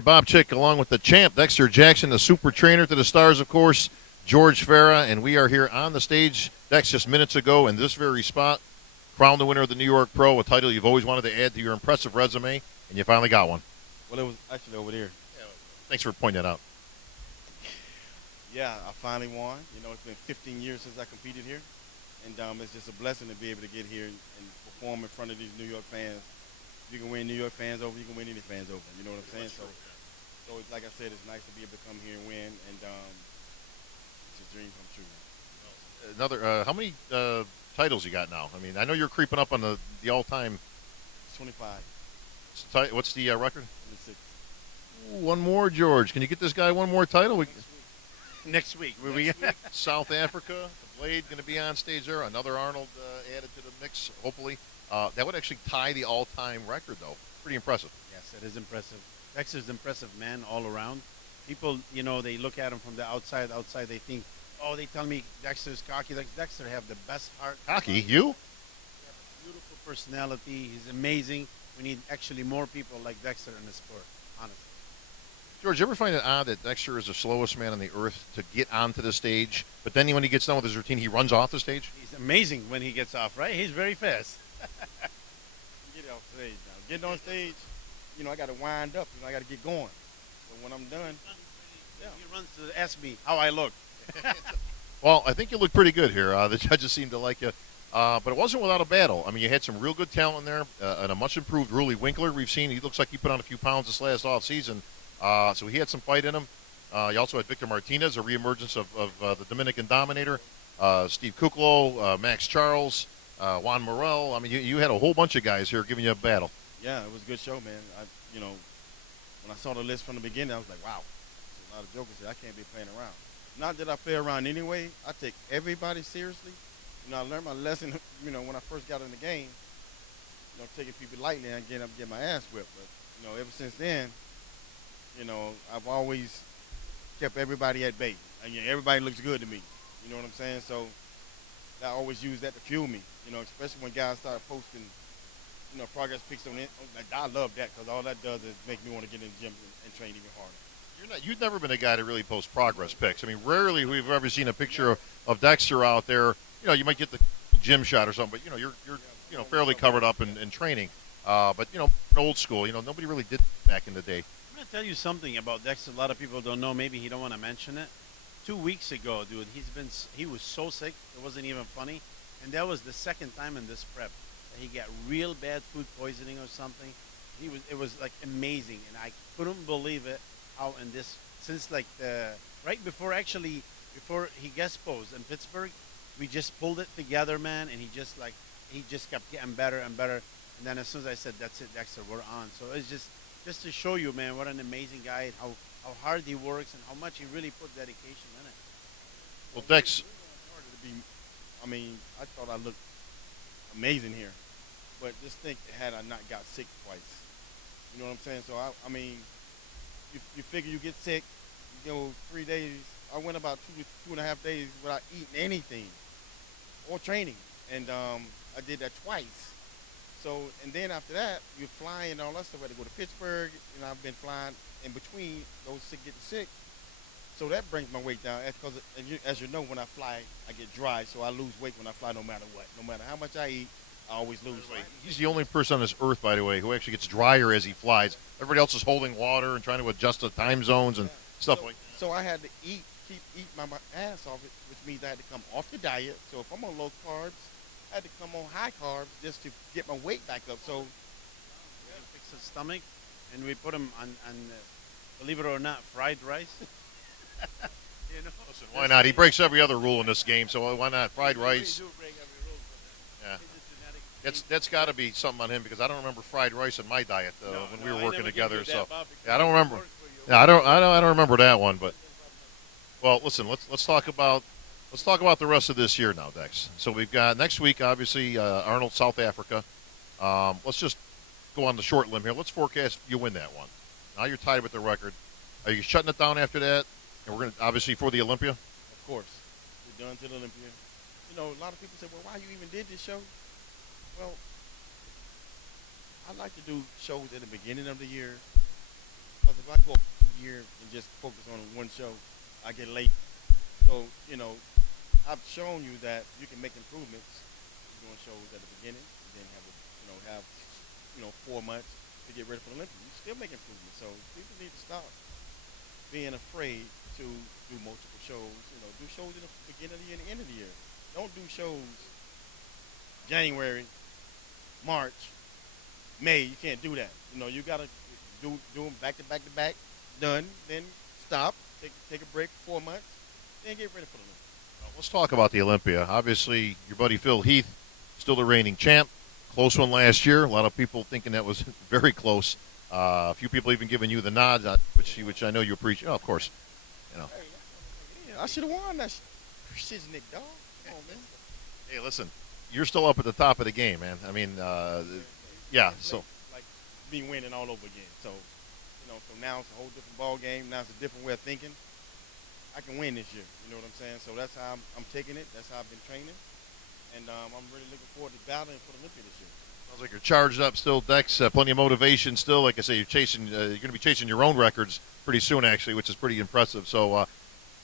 right, Bob Chick, along with the champ, Dexter Jackson, the super trainer to the stars, of course, George Farah, and we are here on the stage, Dex, just minutes ago in this very spot, crowned the winner of the New York Pro, a title you've always wanted to add to your impressive resume, and you finally got one. Well, it was actually over there. Thanks for pointing that out. Yeah, I finally won. You know, it's been 15 years since I competed here, and it's just a blessing to be able to get here and perform in front of these New York fans. You can win New York fans over, you can win any fans over. You know what I'm saying? So it's, like I said, it's nice to be able to come here and win, and it's a dream come true. How many titles you got now? I mean, I know you're creeping up on the all-time. 25. What's the record? 26. Ooh, one more, George. Can you get this guy one more title? Next week. South Africa, the Blade going to be on stage there. Another Arnold added to the mix, hopefully. That would actually tie the all-time record, though. Pretty impressive. Yes, it is impressive. Dexter's impressive man all around. People, you know, they look at him from the outside. They think, oh, they tell me Dexter's cocky. Like, Dexter have the best heart. Cocky? You? He has a beautiful personality. He's amazing. We need actually more people like Dexter in the sport, honestly. George, you ever find it odd that Dexter is the slowest man on the earth to get onto the stage, but then when he gets done with his routine, he runs off the stage? He's amazing when he gets off, right? He's very fast. Get off stage now. Getting on stage, you know, I got to wind up. You know, I got to get going. So when I'm done, He runs to ask me how I look. Well, I think you look pretty good here. The judges seem to like you. But it wasn't without a battle. I mean, you had some real good talent there, and a much improved Ruley Winkler. We've seen he looks like he put on a few pounds this last offseason. So he had some fight in him. You also had Victor Martinez, a reemergence of the Dominican Dominator, Steve Kuklo, Max Charles, Juan Morel. I mean, you had a whole bunch of guys here giving you a battle. yeah, it was a good show, man. You know, when I saw the list from the beginning, I was like, wow, there's a lot of jokers here. I can't be playing around. Not that I play around anyway. I take everybody seriously. You know, I learned my lesson, you know, when I first got in the game, you know, taking people lightly and getting my ass whipped. But, you know, ever since then, you know, I've always kept everybody at bay. And, you know, everybody looks good to me. You know what I'm saying? So I always use that to fuel me, you know, especially when guys start posting, you know, progress pics on it. I love that because all that does is make me want to get in the gym and train even harder. You've never been a guy to really post progress pics. I mean, rarely we've ever seen a picture of Dexter out there. You know, you might get the gym shot or something, but you know, you're fairly covered up in training. But you know, old school. You know, nobody really did back in the day. I'm going to tell you something about Dexter. A lot of people don't know. Maybe he don't want to mention it. 2 weeks ago, dude, he was so sick. It wasn't even funny. And that was the second time in this prep that he got real bad food poisoning or something. It was like amazing. And I couldn't believe it. How in this, since like right before he guest posed in Pittsburgh, we just pulled it together, man, and he just kept getting better and better. And then as soon as I said, that's it, Dexter, we're on. So it's just to show you, man, what an amazing guy, and how hard he works and how much he really put dedication in it. Well, Dex, I mean, I thought I looked amazing here, but just think had I not got sick twice. You know what I'm saying? So I mean, you figure you get sick, you go 3 days. I went about 2.5 days without eating anything or training, and I did that twice. So, and then after that, you're flying and all that stuff. I had to go to Pittsburgh, and I've been flying in between those getting sick. So that brings my weight down. Because, as you know, when I fly, I get dry, so I lose weight when I fly no matter what. No matter how much I eat, I always lose weight. he's the only person on this earth, by the way, who actually gets drier as he flies. Everybody else is holding water and trying to adjust to time zones and stuff like that. So I had to keep eating my ass off it, which means I had to come off the diet. So if I'm on low carbs, I had to come on high carbs just to get my weight back up. So Fix his stomach, and we put him on believe it or not, fried rice. You know, Listen, why not? He breaks every other rule in this game, so why not? Fried rice. Really do break every rule for that. Yeah. That's got to be something on him because I don't remember fried rice in my diet when we were working together. So yeah, I don't remember. Yeah, I don't remember that one. But well, listen, let's talk about the rest of this year now, Dex. So we've got next week, obviously Arnold, South Africa. Let's just go on the short limb here. Let's forecast you win that one. Now you're tied with the record. Are you shutting it down after that? And we're going to obviously for the Olympia. of course, we're done to the Olympia. You know, a lot of people say, well, why you even did this show? Well, I like to do shows at the beginning of the year because if I go a whole year and just focus on one show, I get late. So, I've shown you that you can make improvements doing shows at the beginning, and then have 4 months to get ready for the Olympics. You still make improvements. So people need to stop being afraid to do multiple shows. Do shows in the beginning of the year and the end of the year. Don't do shows January, March, May. You can't do that. You gotta do them back to back to back. Done. Then stop. Take a break for 4 months. Then get ready for the Olympics. Well, let's talk about the Olympia. Obviously, your buddy Phil Heath, still the reigning champ. Close one last year. A lot of people thinking that was very close. A few people even giving you the nod, which I know you appreciate. Oh, of course. Hey, I should have won that Shiznick, dog. Come on, man. Hey, listen, you're still up at the top of the game, man. I mean, yeah. So like me winning all over again. So so now it's a whole different ball game. Now it's a different way of thinking. I can win this year. You know what I'm saying? So that's how I'm taking it. That's how I've been training, and I'm really looking forward to battling for the Olympia this year. sounds like you're charged up still, Dex. Plenty of motivation still. Like I say, you're chasing. You're going to be chasing your own records pretty soon, actually, which is pretty impressive. So,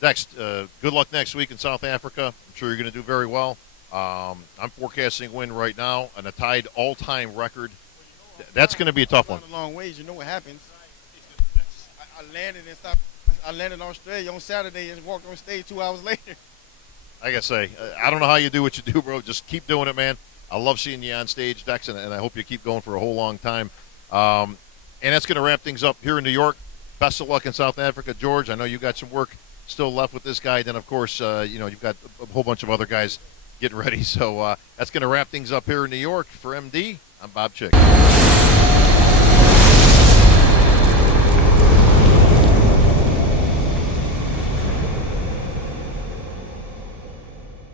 Dex, good luck next week in South Africa. I'm sure you're going to do very well. I'm forecasting a win right now and a tied all-time record. That's going to be a tough one. A long ways. You know what happens? I landed in Australia on Saturday and walked on stage 2 hours later. Like I say, I don't know how you do what you do, bro. Just keep doing it, man. I love seeing you on stage, Dex, and I hope you keep going for a whole long time. And that's going to wrap things up here in New York. Best of luck in South Africa, George. I know you got some work still left with this guy. Then, of course, you've got a whole bunch of other guys getting ready. So that's going to wrap things up here in New York. For MD, I'm Bob Chick.